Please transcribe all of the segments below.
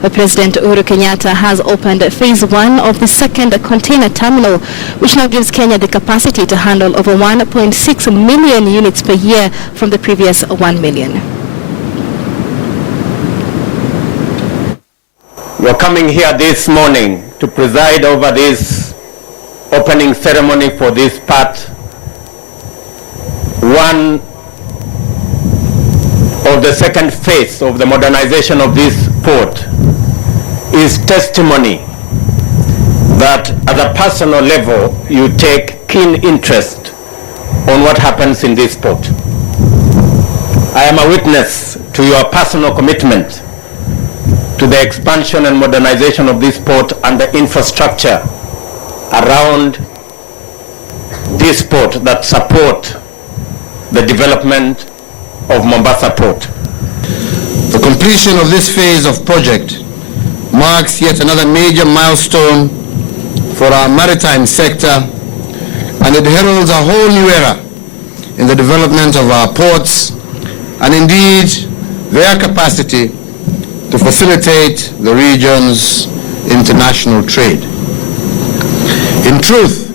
where President Uhuru Kenyata has opened phase 1 of the second container terminal, which now gives Kenya the capacity to handle over 1.6 million units per year from the previous 1 million. We're coming here this morning to preside over this opening ceremony for this part 1 of the second phase of the modernization of this port is testimony that at a personal level you take keen interest on what happens in this port. I am a witness to your personal commitment to the expansion and modernization of this port and the infrastructure around this port that support the development of Mombasa Port. The completion of this phase of project marks yet another major milestone for our maritime sector, and it heralds a whole new era in the development of our ports and indeed their capacity to facilitate the region's international trade. In truth,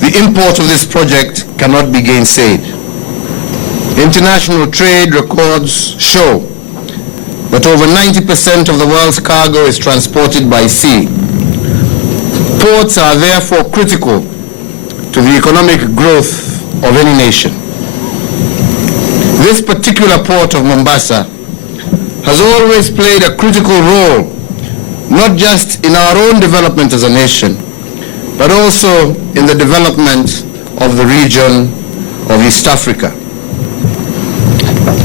the import of this project cannot be gainsaid. International trade records show that over 90% of the world's cargo is transported by sea. Ports are therefore critical to the economic growth of any nation. This particular port of Mombasa has always played a critical role, not just in our own development as a nation, but also in the development of the region of East Africa.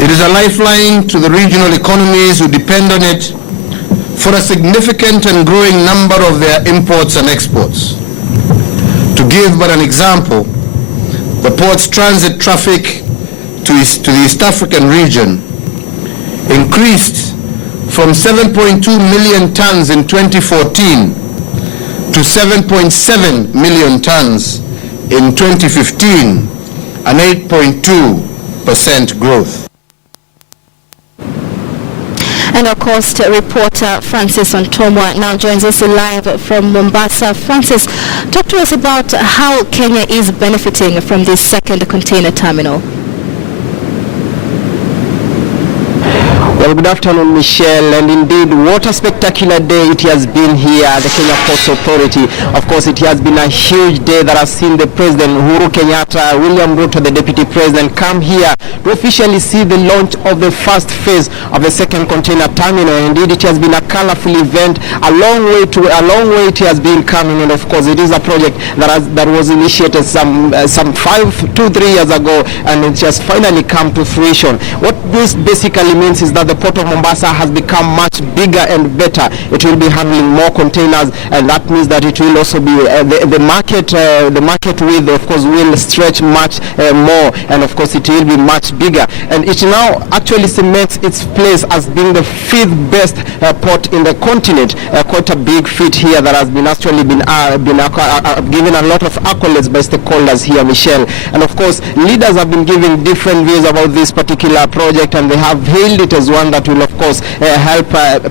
It is a lifeline to the regional economies who depend on it for a significant and growing number of their imports and exports. To give but an example, the port's transit traffic to the East African region increased from 7.2 million tons in 2014 to 7.7 million tons in 2015, an 8.2% growth. And our coast reporter Francis Ontomwa now joins us live from Mombasa. Francis, talk to us about how Kenya is benefiting from this second container terminal. Well, good afternoon, Michelle, and indeed, what a spectacular day it has been here at the Kenya Ports Authority. Of course, it has been a huge day that has seen the President Uhuru Kenyata, William Ruto, the Deputy President, come here to officially see the launch of the first phase of the second container terminal. Indeed, it has been a colorful event, a long way it has been coming, and of course, it is a project that was initiated some 2-3 years ago, and it has finally come to fruition. What this basically means is that the port of Mombasa has become much bigger and better. It will be handling more containers, and that means that it will also be the market width, of course, will stretch much more, and of course it will be much bigger, and it now actually cements its place as being the 5th best port in the continent. Quite a big feat here that has been given a lot of accolades by stakeholders here, Michelle. And of course, leaders have been giving different views about this particular project, and they have hailed it as one that will, of course, help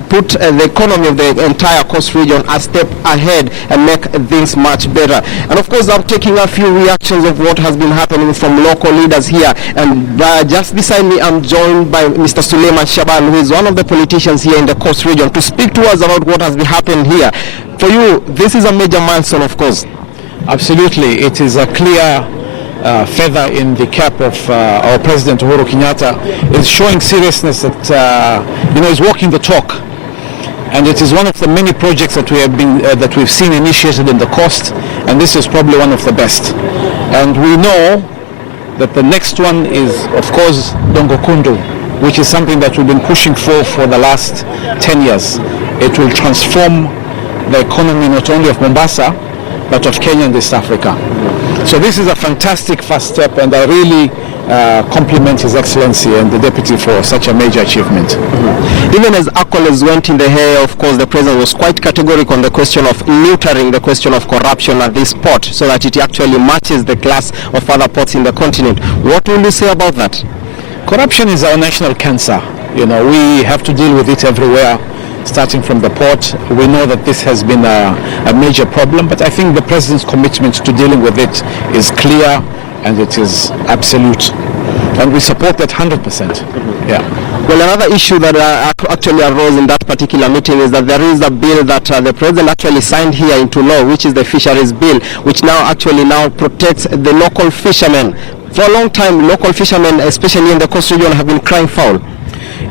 put the economy of the entire coast region a step ahead and make things much better. And of course, I'm taking a few reactions of what has been happening from local leaders here, and just beside me I'm joined by Mr. Suleiman Shaban, who is one of the politicians here in the coast region, to speak to us about what has been happening here. For you, this is a major milestone, of course. Absolutely, it is a clear feather in the cap of our President Uhuru Kenyata. Is showing seriousness that is walking the talk, and it is one of the many projects that we've seen initiated in the coast, and this is probably one of the best. And we know that the next one is, of course, Dongo Kundu, which is something that we've been pushing for the last 10 years. It will transform the economy not only of Mombasa, but of Kenya and East Africa. So this is a fantastic first step, and I really compliment His Excellency and the Deputy for such a major achievement. Mm-hmm. Even as accolades went in the air, of course, the President was quite categorical on the question of neutering the question of corruption at this port, so that it actually matches the class of other ports in the continent. What will you say about that? Corruption is our national cancer. We have to deal with it everywhere. starting from the port. We know that this has been a major problem, but I think the President's commitment to dealing with it is clear and it is absolute. And we support that 100%. Yeah. Well, another issue that actually arose in that particular meeting is that there is a bill that the President actually signed here into law, which is the Fisheries Bill, which now protects the local fishermen. For a long time, local fishermen, especially in the coast region, have been crying foul.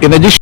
In addition